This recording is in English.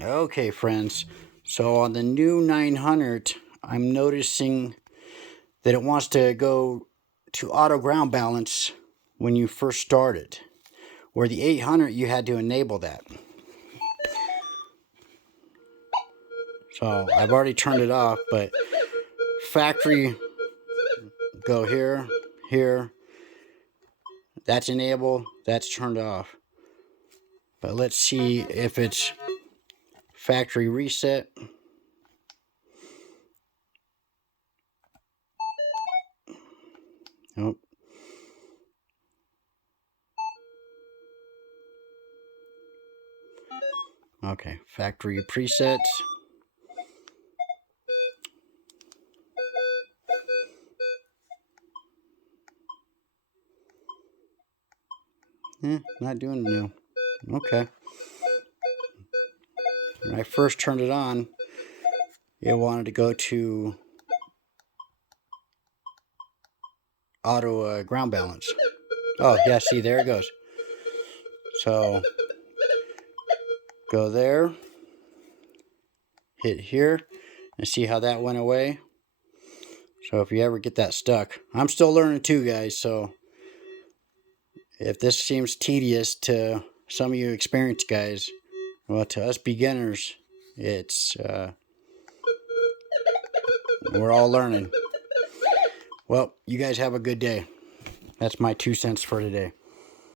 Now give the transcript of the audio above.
Okay, friends. So on the new 900, I'm noticing that it wants to go to auto ground balance when you first started. Where the 800, you had to enable that. So I've already turned it off, but factory, go here, here. That's enabled, that's turned off. But let's see if it's factory reset. Nope. Okay, factory presets. Not doing new. Okay. When I first turned it on, it wanted to go to auto ground balance. Oh, yeah, see, there it goes. So, go there, hit here, and see how that went away. So if you ever get that stuck, I'm still learning too, guys, so if this seems tedious to some of you experienced guys, well, to us beginners, it's, we're all learning. Well, you guys have a good day. That's my 2 cents for today.